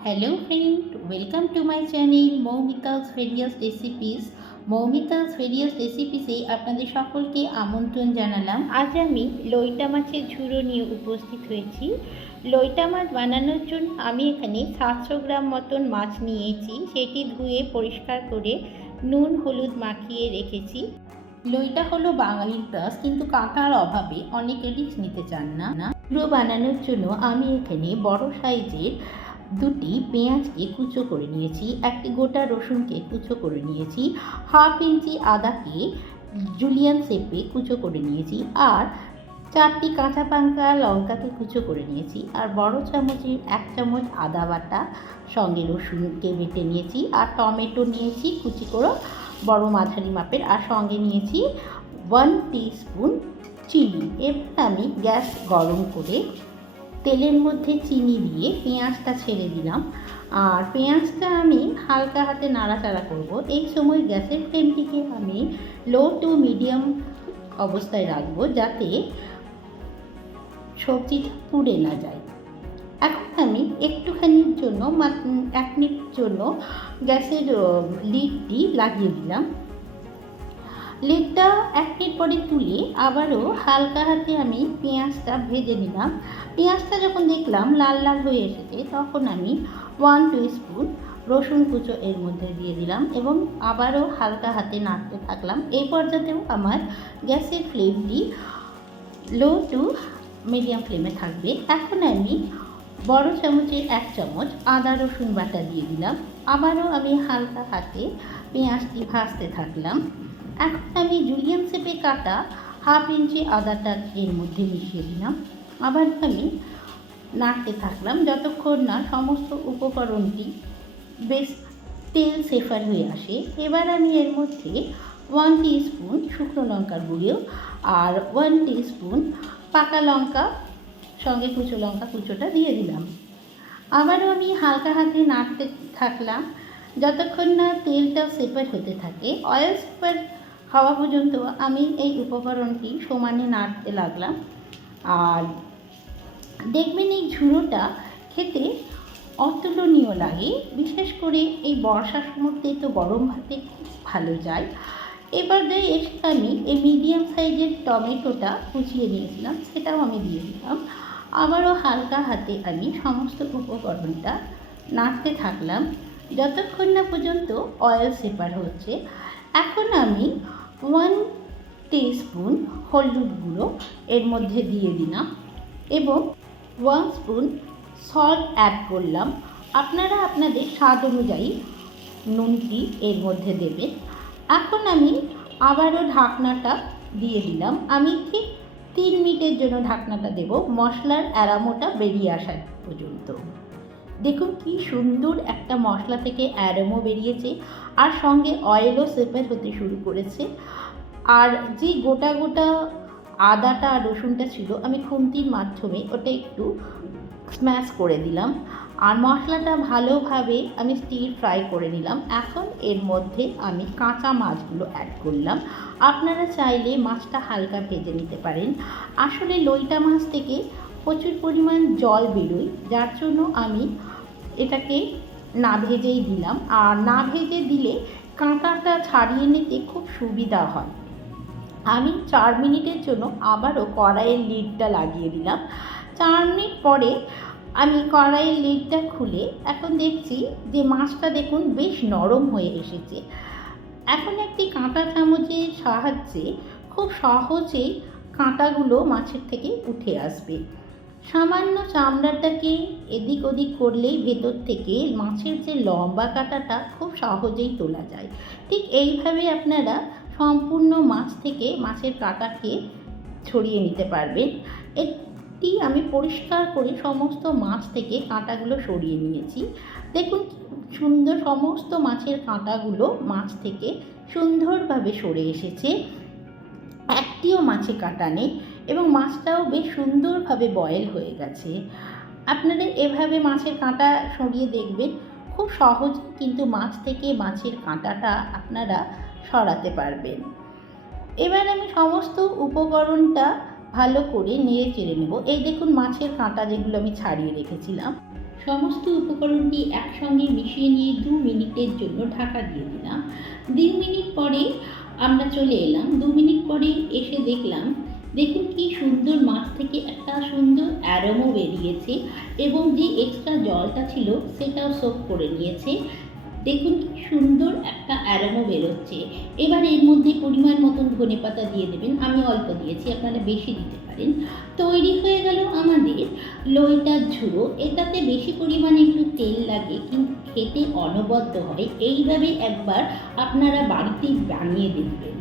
Hello friend, welcome to my channel MOUMITA'S various recipes. Moumita's various রেসিপিসে আপনাদের সকলকে আমন্ত্রণ জানালাম। আজ আমি লইটা মাছের ঝুড়ো নিয়ে উপস্থিত হয়েছি। লইটা মাছ বানানোর জন্য আমি এখানে 700 গ্রাম মতন মাছ নিয়েছি। সেটি ধুয়ে পরিষ্কার করে নুন হলুদ মাখিয়ে রেখেছি। লইটা হলো বাঙালির প্রাস, কিন্তু কাঁটার অভাবে অনেকে রিস্ক নিতে চান না। ঝুড়ো বানানোর জন্য আমি এখানে বড় সাইজের দুটি পেঁয়াজকে কুচো করে নিয়েছি, একটি গোটা রসুনকে কুচো করে নিয়েছি, হাফ ইঞ্চি আদাকে জুলিয়ান শেপে কুচো করে নিয়েছি, আর 4টি কাঁচা পাকা লঙ্কাকে কুচো করে নিয়েছি, আর বড় চামচের 1 চামচ আদা বাটা, সঙ্গে রসুনকে বেটে নিয়েছি, আর টমেটো নিয়েছি কুচি করে বড় মাঝারি মাপের, আর সঙ্গে নিয়েছি 1 টিস্পুন চিনি। এবার আমি গ্যাস গরম করে তেলের মধ্যে চিনি দিয়ে পেঁয়াজটা ছেড়ে দিলাম, আর পেঁয়াজটা আমি হালকা হাতে নাড়াচাড়া করব। এই সময় গ্যাসের ফ্লেমটিকে আমি লো টু মিডিয়াম অবস্থায় রাখবো, যাতে সবজিটা পুড়ে না যায়। এখন আমি একটুখানির জন্য 1 মিনিটের জন্য গ্যাসের লিডটি লাগিয়ে দিলাম। লিডটা 1 মিনিট পরে তুলে আবারও হালকা হাতে আমি পেঁয়াজটা ভেজে নিলাম। পেঁয়াজটা যখন দেখলাম লাল লাল হয়ে এসেছে, তখন আমি 1 টিস্পুন রসুন কুচো এর মধ্যে দিয়ে দিলাম এবং আবারও হালকা হাতে নাড়তে থাকলাম। এই পর্যায়েও আমার গ্যাসের ফ্লেমটি লো টু মিডিয়াম ফ্লেমে থাকবে। এখন আমি বড় চামচের 1 চামচ আদা রসুন বাটা দিয়ে দিলাম। আবারও আমি হালকা হাতে পেঁয়াজটি ভাজতে থাকলাম। এখন আমি জুলিয়ান শেপে কাটা হাফ ইঞ্চি আদাটা এর মধ্যে মিশিয়ে দিলাম। আবার আমি নাড়তে থাকলাম যতক্ষণ না সমস্ত উপকরণটি বেশ তেল সেফার হয়ে আসে। এবার আমি এর মধ্যে 1 টিস্পুন শুকনো লঙ্কার গুঁড়ো আর 1 টিস্পুন পাকা লঙ্কা সঙ্গে কুচো লঙ্কা কুচোটা দিয়ে দিলাম। আবারও আমি হালকা হাতে নাড়তে থাকলাম যতক্ষণ না তেলটা সেপার হতে থাকে। অয়েল সেপার হওয়া পর্যন্ত আমি এই উপকরণটি সমানে নাড়তে লাগলাম। আর দেখবেন এই ঝুড়োটা খেতে অতুলনীয় লাগে, বিশেষ করে এই বর্ষার সময়তে তো গরম ভাতে খুব ভালো যায়। এবার এসে আমি এই মিডিয়াম সাইজের টমেটোটা কুচিয়ে নিয়েছিলাম, সেটাও আমি দিয়ে দিলাম। আবারও হালকা হাতে আমি সমস্ত উপকরণটা নাড়তে থাকলাম যতক্ষণ না পর্যন্ত অয়েল সেপার হচ্ছে। এখন আমি 1 টিস্পুন হলুদ গুঁড়ো এর মধ্যে দিয়ে দিলাম এবং 1 স্পুন সল্ট অ্যাড করলাম। আপনারা আপনাদের স্বাদ অনুযায়ী নুনটি এর মধ্যে দেবেন। এখন আমি আবারও ঢাকনাটা দিয়ে দিলাম। আমি ঠিক 3 মিনিটের জন্য ঢাকনাটা দেব, মশলার অ্যারোমাটা বেরিয়ে আসার পর্যন্ত। দেখুন কি সুন্দর একটা মশলা থেকে অ্যারোমা বেরিয়েছে, আর সঙ্গে অয়েলও সেপার হতে শুরু করেছে। আর যে গোটা গোটা আদাটা আর রসুনটা ছিল, আমি খুন্তির মাধ্যমে ওটা একটু স্ম্যাশ করে দিলাম, আর মশলাটা ভালোভাবে আমি স্টির ফ্রাই করে নিলাম। এখন এর মধ্যে আমি কাঁচা মাছগুলো অ্যাড করলাম। আপনারা চাইলে মাছটা হালকা ভেজে নিতে পারেন। আসলে লইটা মাছ থেকে প্রচুর পরিমাণ জল বেরোয়, যার জন্য আমি এটাকে না ভেজেই দিলাম। আর না ভেজে দিলে কাঁটাটা ছাড়িয়ে নিতে খুব সুবিধা হয়। আমি 4 মিনিটের জন্য আবারও কড়াইয়ের লিডটা লাগিয়ে দিলাম। 4 মিনিট পরে আমি কড়াইয়ের লিডটা খুলে এখন দেখছি যে মাছটা দেখুন বেশ নরম হয়ে এসেছে। এখন একটি কাঁটা চামচের সাহায্যে খুব সহজেই কাঁটাগুলো মাছের থেকে উঠে আসবে। সামান্য চামড়াটাকে এদিক ওদিক করলেই ভেতর থেকে মাছের যে লম্বা কাঁটাটা খুব সহজেই তোলা যায়। ঠিক এইভাবে আপনারা সম্পূর্ণ মাছ থেকে মাছের কাঁটাকে ছড়িয়ে নিতে পারবেন। এটি আমি পরিষ্কার করে সমস্ত মাছ থেকে কাঁটাগুলো সরিয়ে নিয়েছি। দেখুন সুন্দর সমস্ত মাছের কাঁটাগুলো মাছ থেকে সুন্দরভাবে সরে এসেছে, একটিও মাছে কাঁটা নেই এবং মাছটাও বেশ সুন্দরভাবে বয়েল হয়ে গেছে। আপনারা এভাবে মাছের কাঁটা সরিয়ে দেখবেন, খুব সহজ কিন্তু মাছ থেকে মাছের কাঁটাটা আপনারা সরাতে পারবেন। এবার আমি সমস্ত উপকরণটা ভালো করে নেড়ে চেড়ে নেব। এই দেখুন মাছের কাঁটা যেগুলো আমি ছাড়িয়ে রেখেছিলাম, সমস্ত উপকরণটি একসঙ্গে মিশিয়ে নিয়ে 2 মিনিটের জন্য ঢাকা দিয়ে দিলাম। 2 মিনিট পরে আমরা চলে এলাম। 2 মিনিট পরে এসে দেখলাম, দেখুন কি সুন্দর মাছ থেকে একটা সুন্দর অ্যারোমা বেরিয়েছে এবং যে এক্সট্রা জলটা ছিল সেটাও সোক করে নিয়েছে। দেখুন কি সুন্দর একটা অ্যারোমা বেরোচ্ছে। এবার এর মধ্যে পরিমাণ মতন ধনেপাতা দিয়ে দেবেন। আমি অল্প দিয়েছি, আপনারা বেশি দিতে পারেন। তৈরি হয়ে গেল আমাদের লইটার ঝুড়ো। এটাতে বেশি পরিমাণে একটু তেল লাগে কিন্তু খেতে অনবদ্য হয়। এইভাবে একবার আপনারা বাড়িতেই বানিয়ে দেখবেন।